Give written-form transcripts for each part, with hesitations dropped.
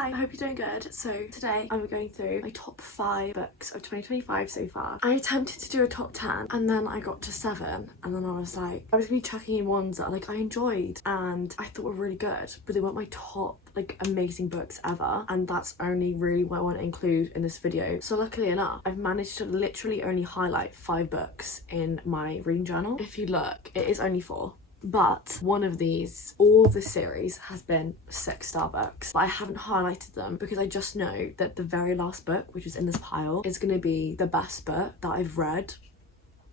Hi, I hope you're doing good. So today I'm going through my top 5 books of 2025 so far. I attempted to do a top 10 and then I got to 7 and then I was like, I was gonna be chucking in ones that like I enjoyed and I thought were really good, but they weren't my top like amazing books ever, and that's only really what I want to include in this video. So luckily enough, I've managed to literally only highlight 5 books in my reading journal. If you look, it is only 4. But one of these, all of the series has been 6-star books, but I haven't highlighted them because I just know that the very last book, which is in this pile, is going to be the best book that I've read.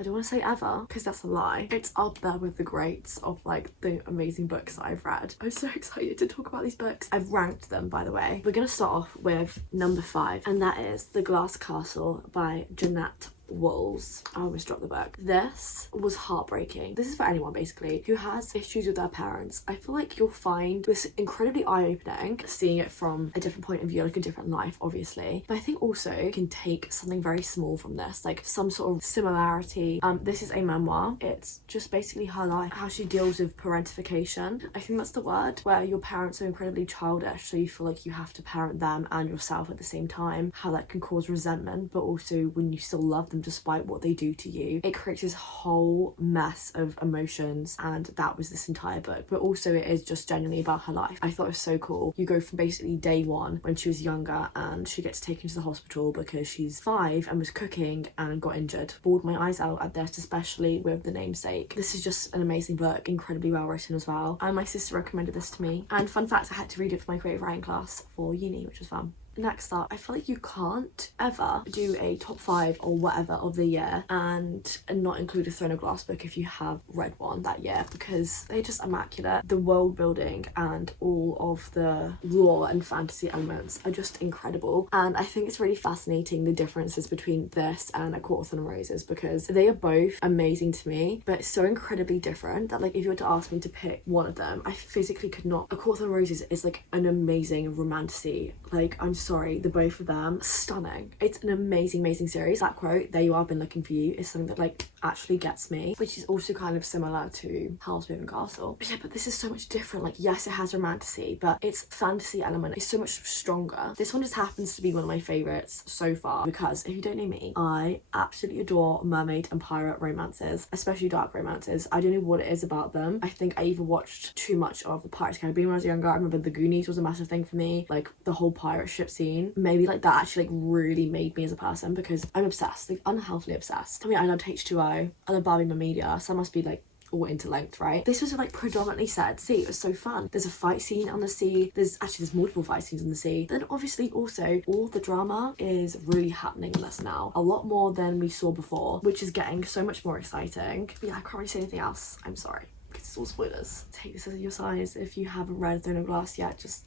I don't want to say ever because that's a lie. It's up there with the greats of like the amazing books that I've read. I'm so excited to talk about these books. I've ranked them, by the way. We're going to start off with number 5, and that is The Glass Castle by Jeanette. I almost dropped the book. This was heartbreaking. This is for anyone basically who has issues with their parents. I feel like you'll find this incredibly eye-opening, seeing it from a different point of view, like a different life obviously, but I think also you can take something very small from this, like some sort of similarity. This is a memoir. It's just basically her life, how she deals with parentification. I think that's the word, where your parents are incredibly childish, so you feel like you have to parent them and yourself at the same time, how that can cause resentment, but also when you still love them despite what they do to you, it creates this whole mess of emotions, and that was this entire book. But also it is just genuinely about her life. I thought it was so cool. You go from basically day 1 when she was younger and she gets taken to the hospital because she's 5 and was cooking and got injured. Bawled my eyes out at this, especially with the namesake. This is just an amazing book, incredibly well written as well, and my sister recommended this to me, and fun fact, I had to read it for my creative writing class for uni, which was fun. Next up, I feel like you can't ever do a top 5 or whatever of the year and not include a Throne of Glass book if you have read one that year, because they're just immaculate. The world building and all of the lore and fantasy elements are just incredible, and I think it's really fascinating the differences between this and A Court of Thorn and Roses, because they are both amazing to me but so incredibly different that like if you were to ask me to pick one of them, I physically could not. A Court of Thorn and Roses is like an amazing romantasy, like I'm sorry, the both of them stunning. It's an amazing series. That quote, "There you are, been looking for you," is something that like actually gets me, which is also kind of similar to Howl's Moving Castle. But yeah, but this is so much different. Like yes, it has romantasy, but its fantasy element is so much stronger. This one just happens to be one of my favorites so far because if you don't know me, I absolutely adore mermaid and pirate romances, especially dark romances. I don't know what it is about them. I think I either watched too much of the Pirates of the Caribbean when I was younger. I remember the Goonies was a massive thing for me, like the whole pirate ship scene. Maybe like that actually like really made me as a person, because I'm obsessed, like unhealthily obsessed. I mean, I loved H2O, I love Barbie Media, so I must be like all interlinked, right? This was like predominantly set at sea. It was so fun. There's a fight scene on the sea. There's multiple fight scenes on the sea. Then obviously also all the drama is really happening in this now, a lot more than we saw before, which is getting so much more exciting. But yeah, I can't really say anything else, I'm sorry, because it's all spoilers. Take this as your size. If you haven't read Throne of Glass yet, just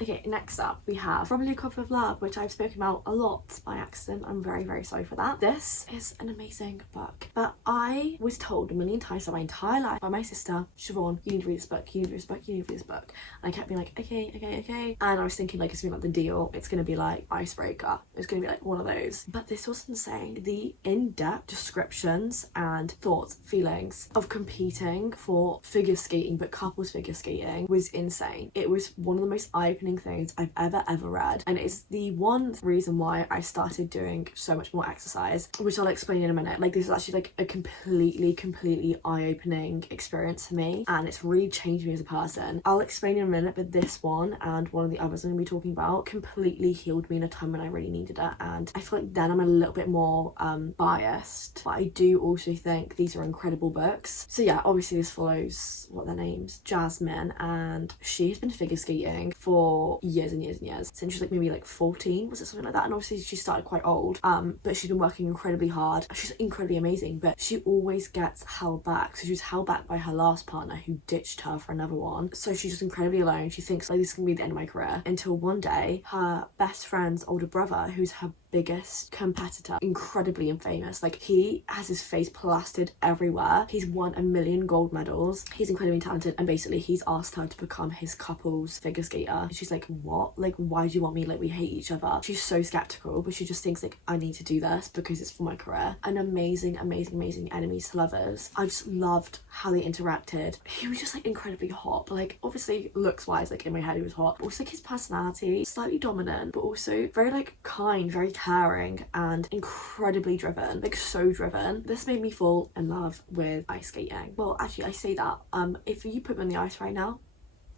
okay. Next up we have From Lukov of Love, which I've spoken about a lot by accident. I'm very sorry for that. This is an amazing book, but I was told a million times throughout my entire life by my sister, Siobhan, you need to read this book, you need to read this book, you need to read this book. And I kept being like, okay, and I was thinking like it's gonna be like The Deal, it's gonna be like Icebreaker, it's gonna be like one of those. But this was insane. The in-depth descriptions and thoughts, feelings of competing for figure skating, but couples figure skating, was insane. It was one of the most eye-opening things I've ever read, and it's the one reason why I started doing so much more exercise, which I'll explain in a minute. Like this is actually like a completely eye-opening experience for me, and it's really changed me as a person. I'll explain in a minute, but this one and one of the others I'm gonna be talking about completely healed me in a time when I really needed it, and I feel like then I'm a little bit more biased, but I do also think these are incredible books. So yeah, obviously this follows, what are their names, Jasmine, and she has been figure skating for years and years since she was like maybe like 14, was it, something like that? And obviously she started quite old, but she's been working incredibly hard. She's incredibly amazing, but she always gets held back. So she was held back by her last partner who ditched her for another one, so she's just incredibly alone. She thinks like this is gonna be the end of my career, until one day her best friend's older brother, who's her biggest competitor, incredibly infamous. Like, he has his face plastered everywhere. He's won a million gold medals. He's incredibly talented, and basically he's asked her to become his couple's figure skater. And she's like, what? Like, why do you want me? Like, we hate each other. She's so skeptical, but she just thinks like, I need to do this because it's for my career. An amazing enemies to lovers. I just loved how they interacted. He was just like incredibly hot, but like obviously looks wise, like in my head he was hot, but also like his personality, slightly dominant, but also very like kind, very caring, and incredibly driven, like so driven. This made me fall in love with ice skating. Well, actually I say that if you put me on the ice right now,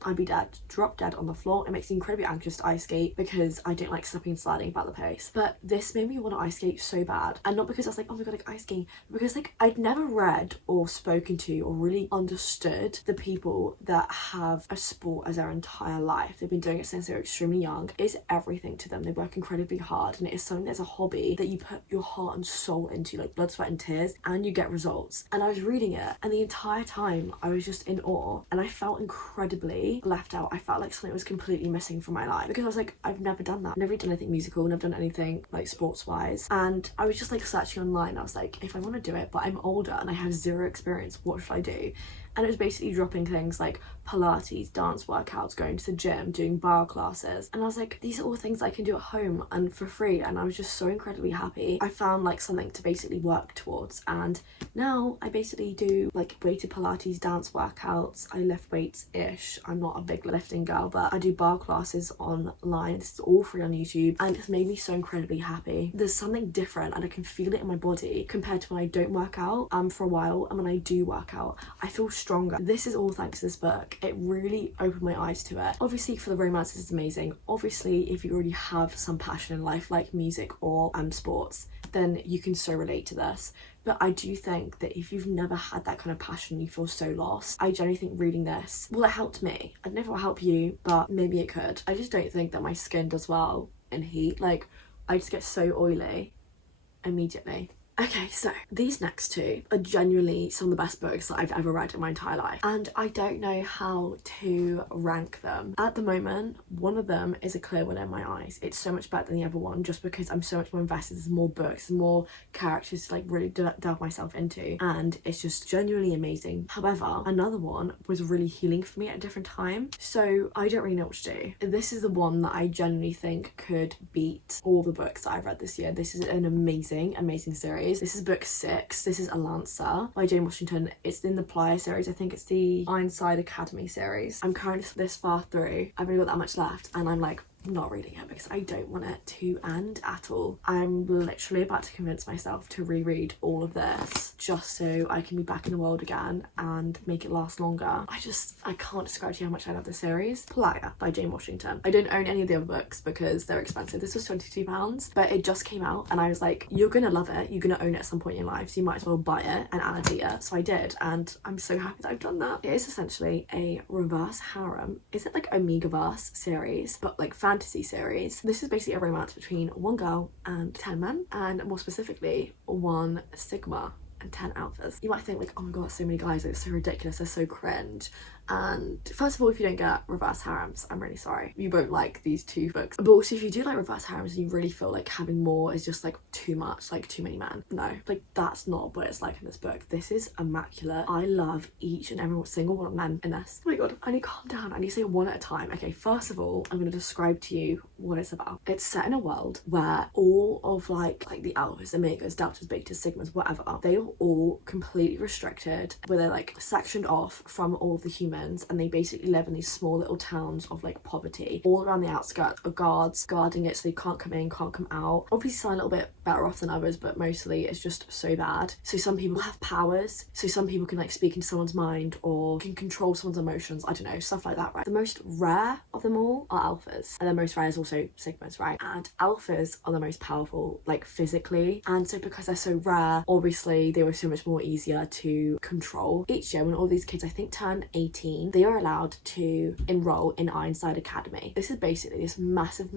I'd be dead, drop dead on the floor. It makes me incredibly anxious to ice skate because I don't like slipping and sliding about the pace. But this made me want to ice skate so bad. And not because I was like, oh my god, like ice skating, because like I'd never read or spoken to or really understood the people that have a sport as their entire life. They've been doing it since they were extremely young. It's everything to them. They work incredibly hard, and it is something that's a hobby that you put your heart and soul into, like blood, sweat and tears, and you get results. And I was reading it, and the entire time I was just in awe, and I felt incredibly left out. I felt like something was completely missing from my life because I was like, I've never done that, never done anything musical, never done anything like sports wise. And I was just like searching online. I was like, if I want to do it but I'm older and I have zero experience, what should I do? And it was basically dropping things like Pilates, dance workouts, going to the gym, doing bar classes. And I was like, these are all things I can do at home and for free. And I was just so incredibly happy. I found like something to basically work towards. And now I basically do like weighted Pilates dance workouts. I lift weights-ish. I'm not a big lifting girl, but I do bar classes online. This is all free on YouTube. And it's made me so incredibly happy. There's something different and I can feel it in my body compared to when I don't work out for a while. And when I do work out, I feel stronger. This is all thanks to this book. It really opened my eyes to it. Obviously for the romance it's amazing. Obviously if you already have some passion in life like music or sports, then you can so relate to this. But I do think that if you've never had that kind of passion, you feel so lost. I genuinely think reading this, well, it helped me. I don't know if it will help you, but maybe it could. I just don't think that my skin does well in heat. Like, I just get so oily immediately. Okay, so these next two are genuinely some of the best books that I've ever read in my entire life, and I don't know how to rank them. At the moment, one of them is a clear winner in my eyes. It's so much better than the other one just because I'm so much more invested. There's more books, more characters to like really delve myself into, and it's just genuinely amazing. However, another one was really healing for me at a different time, so I don't really know what to do. This is the one that I genuinely think could beat all the books that I've read this year. This is an amazing series. This is book 6. This is Alanca by Jane Washington. It's in the Plier series. I think it's the Ironside Academy series. I'm currently this far through. I've only got that much left, and I'm like not reading it because I don't want it to end at all. I'm literally about to convince myself to reread all of this just so I can be back in the world again and make it last longer. I can't describe to you how much I love this series. Plier by Jane Washington. I don't own any of the other books because they're expensive. This was £22, but it just came out and I was like, you're gonna love it, you're gonna own it at some point in your life, so you might as well buy it and annotate it. So I did, and I'm so happy that I've done that. It is essentially a reverse harem. Is it like Omegaverse series, but like fantasy series? This is basically a romance between one girl and 10 men, and more specifically 1 Sigma and 10 alphas. You might think like, oh my god, so many guys, it's so ridiculous, they're so cringe. And first of all, if you don't get reverse harems, I'm really sorry. You won't like these two books. But also if you do like reverse harems and you really feel like having more is just like too much, like too many men, no, like that's not what it's like in this book. This is immaculate. I love each and every single one of them in this. Oh my god, I need to calm down. I need to say one at a time. Okay, first of all, I'm going to describe to you what it's about. It's set in a world where all of like the alphas, omegas, deltas, betas, sigmas, whatever, they are all completely restricted, where they're like sectioned off from all of the humans, and they basically live in these small little towns of like poverty. All around the outskirts are guards guarding it so they can't come in, can't come out. Obviously some are a little bit better off than others, but mostly it's just so bad. So some people have powers, so some people can like speak into someone's mind or can control someone's emotions, I don't know, stuff like that, right? The most rare of them all are alphas, and the most rare is also sigmas, right? And alphas are the most powerful, like physically, and so because they're so rare, obviously they were so much more easier to control. Each year when all these kids I think turn 18 18, they are allowed to enroll in Ironside Academy. This is basically this massive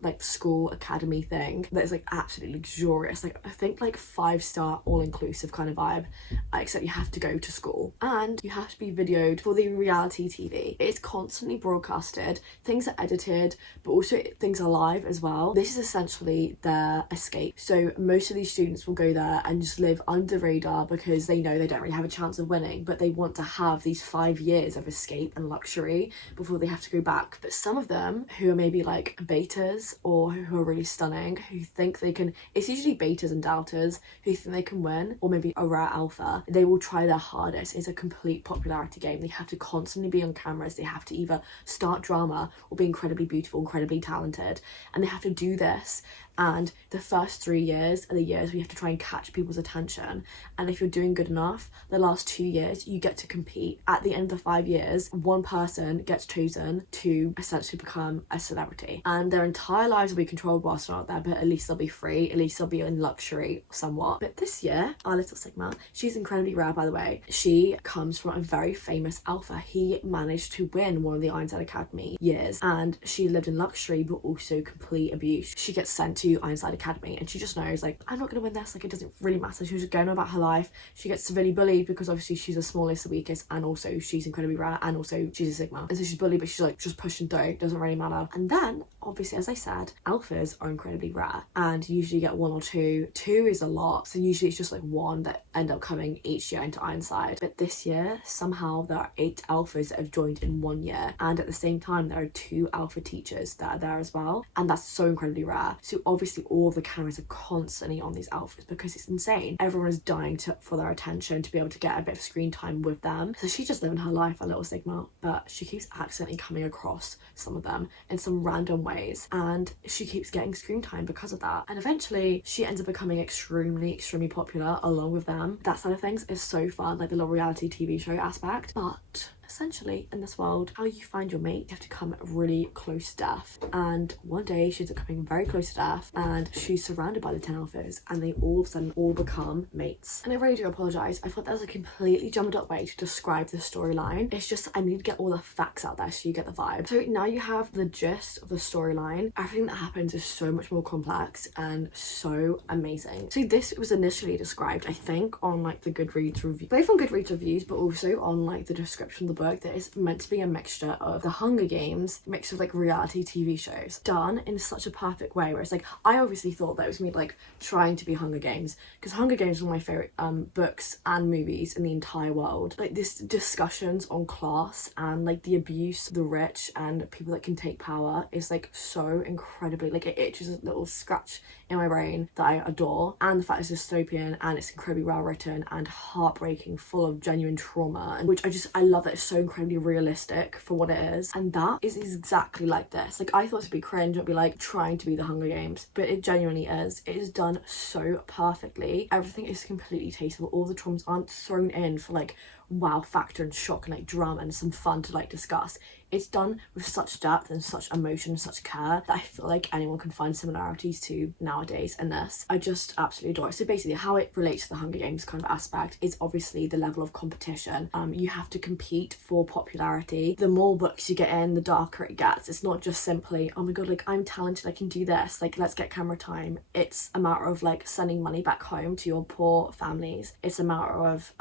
like school academy thing that is like absolutely luxurious, like I think like 5-star all-inclusive kind of vibe, except you have to go to school and you have to be videoed for the reality TV. It's constantly broadcasted, things are edited, but also things are live as well. This is essentially their escape. So most of these students will go there and just live under the radar because they know they don't really have a chance of winning, but they want to have these 5 years of escape and luxury before they have to go back. But some of them who are maybe like betas or who are really stunning, who think they can, it's usually betas and doubters who think they can win, or maybe a rare alpha, they will try their hardest. It's a complete popularity game. They have to constantly be on cameras. They have to either start drama or be incredibly beautiful, incredibly talented, and they have to do this. And the first 3 years are the years where you have to try and catch people's attention. And if you're doing good enough, the last 2 years, you get to compete. At the end of the 5 years, one person gets chosen to essentially become a celebrity. And their entire lives will be controlled whilst they're out there, but at least they'll be free. At least they'll be in luxury somewhat. But this year, our little Sigma, she's incredibly rare, by the way. She comes from a very famous alpha. He managed to win one of the Ironside Academy years. And she lived in luxury, but also complete abuse. She gets sent to Ironside Academy and she just knows, like, I'm not gonna win this, like it doesn't really matter. She was just going on about her life. She gets severely bullied because obviously she's the smallest, the weakest, and also she's incredibly rare, and also she's a Sigma, and so she's bullied, but she's like just push and do, doesn't really matter. And then obviously, as I said, alphas are incredibly rare and you usually get 1 or 2. 2 is a lot, so usually it's just like 1 that end up coming each year into Ironside. But this year somehow there are 8 alphas that have joined in 1 year, and at the same time there are 2 alpha teachers that are there as well, and that's so incredibly rare. So obviously all of the cameras are constantly on these alphas because it's insane. Everyone is dying for their attention, to be able to get a bit of screen time with them. So she's just living her life, a little Sigma, but she keeps accidentally coming across some of them in some random ways, and she keeps getting screen time because of that. And eventually she ends up becoming extremely popular along with them. That side of things is so fun, like the little reality TV show aspect. But essentially in this world, how you find your mate, you have to come really close to death. And one day she's coming very close to death and she's surrounded by the 10 alphas, and they all of a sudden all become mates. And I really do apologise, I thought that was a completely jumbled up way to describe the storyline. It's just I need to get all the facts out there so you get the vibe. So now you have the gist of the storyline. Everything that happens is so much more complex and so amazing. So this was initially described, I think, on like the Goodreads review, both on Goodreads reviews, but also on like the description of the book, that is meant to be a mixture of the Hunger Games mixed with like reality TV shows, done in such a perfect way where it's like, I obviously thought that it was me like trying to be Hunger Games, because Hunger Games were my favorite books and movies in the entire world. Like this discussions on class and like the abuse, the rich and people that can take power is like so incredibly, like it itches a little scratch in my brain that I adore. And the fact it's dystopian and it's incredibly well written and heartbreaking, full of genuine trauma, and which I love that it's so incredibly realistic for what it is. And that is exactly like this. Like I thought it'd be cringe, it'd be like trying to be the Hunger Games, but it genuinely is. It is done so perfectly. Everything is completely tasteful. All the traumas aren't thrown in for like wow factor and shock and like drama and some fun to like discuss. It's done with such depth and such emotion and such care that I feel like anyone can find similarities to nowadays in this. I just absolutely adore it. So basically how it relates to the Hunger Games kind of aspect is obviously the level of competition. You have to compete for popularity. The more books you get in, the darker it gets. It's not just simply, oh my god, like I'm talented, I can do this, like let's get camera time. It's a matter of like sending money back home to your poor families. It's a matter of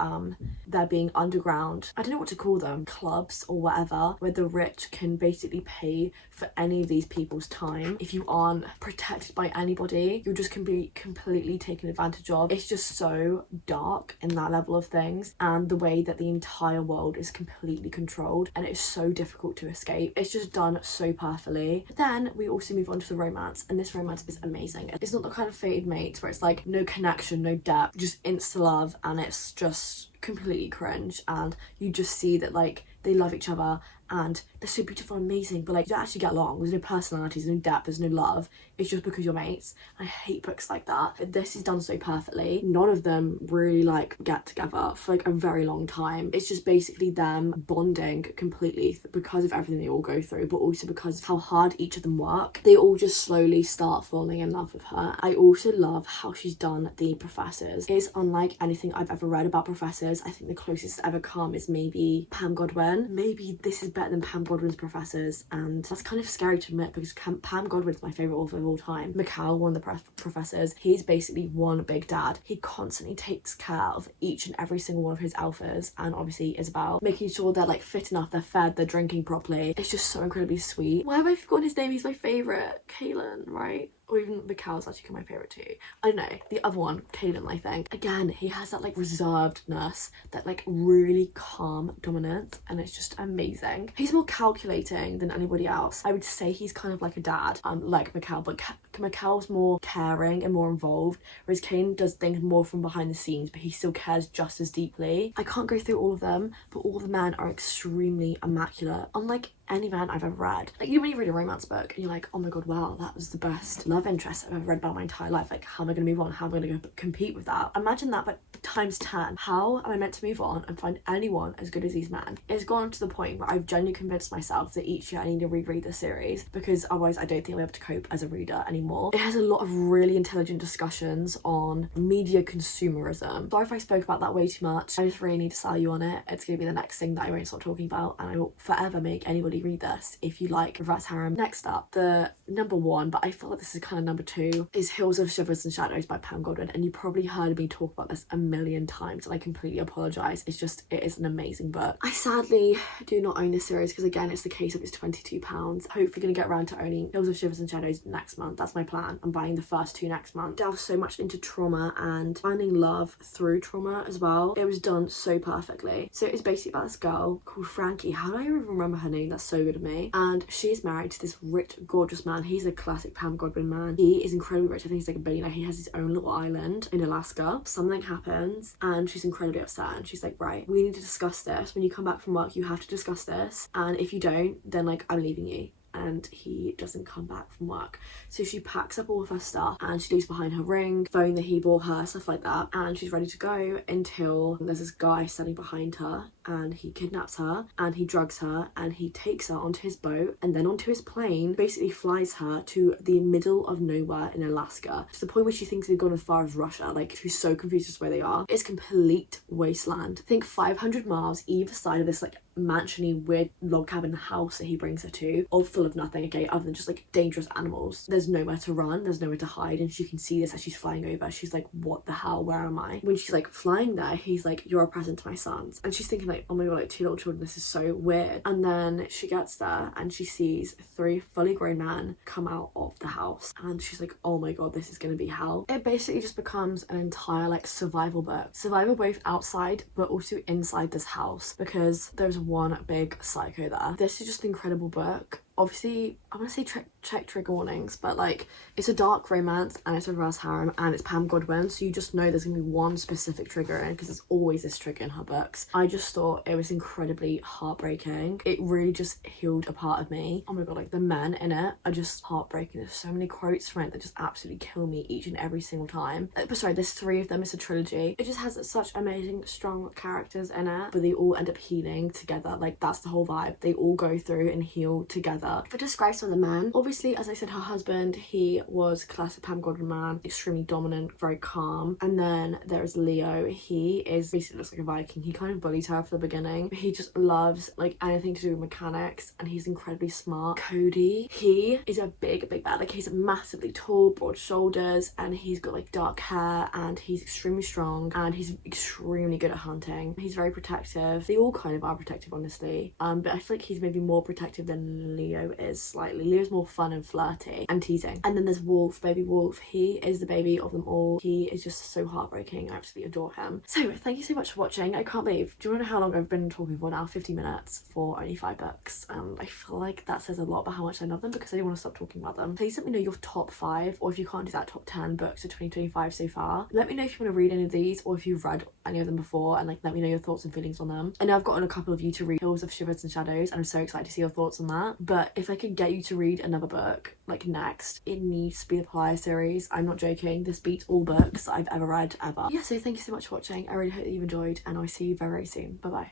there being underground, I don't know what to call them, clubs or whatever, where the rich can basically pay for any of these people's time. If you aren't protected by anybody, you just can be completely taken advantage of. It's just so dark in that level of things, and the way that the entire world is completely controlled and it's so difficult to escape. It's just done so perfectly. But then we also move on to the romance, and this romance is amazing. It's not the kind of fated mates where it's like no connection, no depth, just insta love, and it's just completely cringe, and you just see that like they love each other and they're so beautiful and amazing, but like you don't actually get along. There's no personalities, there's no depth, there's no love. It's just because you're mates. I hate books like that. But this is done so perfectly. None of them really like get together for like a very long time. It's just basically them bonding completely because of everything they all go through, but also because of how hard each of them work. They all just slowly start falling in love with her. I also love how she's done the professors. It's unlike anything I've ever read about professors. I think the closest it's ever come is maybe Pam Godwin. Maybe this is better than Pam Godwin's professors, and that's kind of scary to admit because Pam Godwin's my favourite author of all time. Mikhail, one of the professors, he's basically one big dad. He constantly takes care of each and every single one of his alphas, and obviously Isabel, making sure they're like fit enough, they're fed, they're drinking properly. It's just so incredibly sweet. Why have I forgotten his name? He's my favourite. Kaelan, right? Or even Mikhail's actually my favourite too. I don't know, the other one, Caden, I think. Again, he has that like reservedness, that like really calm dominance, and it's just amazing. He's more calculating than anybody else. I would say he's kind of like a dad, like Mikhail, but Mikhail's more caring and more involved, whereas Caden does things more from behind the scenes, but he still cares just as deeply. I can't go through all of them, but all the men are extremely immaculate, unlike any man I've ever read. Like, you know when you read a romance book and you're like, oh my god, wow, that was the best love interest I've ever read about my entire life. Like, how am I going to move on? How am I going to go compete with that? Imagine that, but times 10. How am I meant to move on and find anyone as good as these men? It's gone to the point where I've genuinely convinced myself that each year I need to reread this series, because otherwise I don't think I'll be able to cope as a reader anymore. It has a lot of really intelligent discussions on media consumerism. Sorry if I spoke about that way too much. I just really need to sell you on it. It's going to be the next thing that I won't stop talking about, and I will forever make anybody read this if you like reverse harem. Next up, the number one, but I feel like this is kind of number two, is Hills of Shivers and Shadows by Pam Godwin, and you probably heard me talk about this a million times, and I completely apologise. It is an amazing book. I sadly do not own this series because, again, it's the case of it's £22. Hopefully going to get around to owning Hills of Shivers and Shadows next month. That's my plan. I'm buying the first two next month. Delves so much into trauma and finding love through trauma as well. It was done so perfectly. So it's basically about this girl called Frankie. How do I even remember her name? That's so good of me. And she's married to this rich, gorgeous man. He's a classic Pam Godwin man. He is incredibly rich. I think he's like a billionaire. He has his own little island in Alaska. Something happens and she's incredibly upset, and she's like, right, we need to discuss this. When you come back from work, you have to discuss this, and if you don't, then like I'm leaving you. And he doesn't come back from work, so she packs up all of her stuff and she leaves behind her ring, phone that he bought her, stuff like that, and she's ready to go until there's this guy standing behind her, and he kidnaps her and he drugs her and he takes her onto his boat and then onto his plane, basically flies her to the middle of nowhere in Alaska, to the point where she thinks they've gone as far as Russia. Like, she's so confused as to where they are. It's complete wasteland. I think 500 miles either side of this like mansiony weird log cabin house that he brings her to, all full of nothing, okay, other than just like dangerous animals. There's nowhere to run, there's nowhere to hide, and she can see this as she's flying over. She's like, what the hell, where am I? When she's like flying there, he's like, you're a present to my sons, and she's thinking like, oh my god, like 2 little children, this is so weird. And then she gets there and she sees 3 fully grown men come out of the house, and she's like, oh my god, this is gonna be hell. It basically just becomes an entire like survival book, survival both outside but also inside this house, because there's one big psycho there. This is just an incredible book. Obviously, I want to say check trigger warnings, but like, it's a dark romance and it's a reverse harem and it's Pam Godwin, so you just know there's gonna be one specific trigger in, because there's always this trigger in her books. I just thought it was incredibly heartbreaking. It really just healed a part of me. Oh my god, like the men in it are just heartbreaking. There's so many quotes from it that just absolutely kill me each and every single time. But sorry, there's 3 of them. It's a trilogy. It just has such amazing, strong characters in it, but they all end up healing together. Like, that's the whole vibe. They all go through and heal together. If I describe some of the men, obviously, as I said, her husband, he was classic Pam Godwin man, extremely dominant, very calm. And then there's Leo. He is basically looks like a Viking. He kind of bullied her for the beginning, but he just loves like anything to do with mechanics, and he's incredibly smart. Cody, he is a big bad. Like, he's massively tall, broad shoulders, and he's got like dark hair, and he's extremely strong, and he's extremely good at hunting. He's very protective. They all kind of are protective, honestly, but I feel like he's maybe more protective than Leo. Leo is slightly. Leo's more fun and flirty and teasing. And then there's Wolf, baby Wolf. He is the baby of them all. He is just so heartbreaking. I absolutely adore him. So thank you so much for watching. I can't believe, do you want to know how long I've been talking for now? 50 minutes for only 5 books. I feel like that says a lot about how much I love them because I don't want to stop talking about them. Please let me know your top 5, or if you can't do that, top 10 books of 2025 so far. Let me know if you want to read any of these, or if you've read any of them before, and like let me know your thoughts and feelings on them. I know I've gotten a couple of you to read Hills of Shivers and Shadows, and I'm so excited to see your thoughts on that. But if I could get you to read another book like next, it needs to be the Plier series. I'm not joking, this beats all books I've ever read ever. Yeah, so thank you so much for watching. I really hope that you've enjoyed, and I'll see you very, very soon. Bye bye.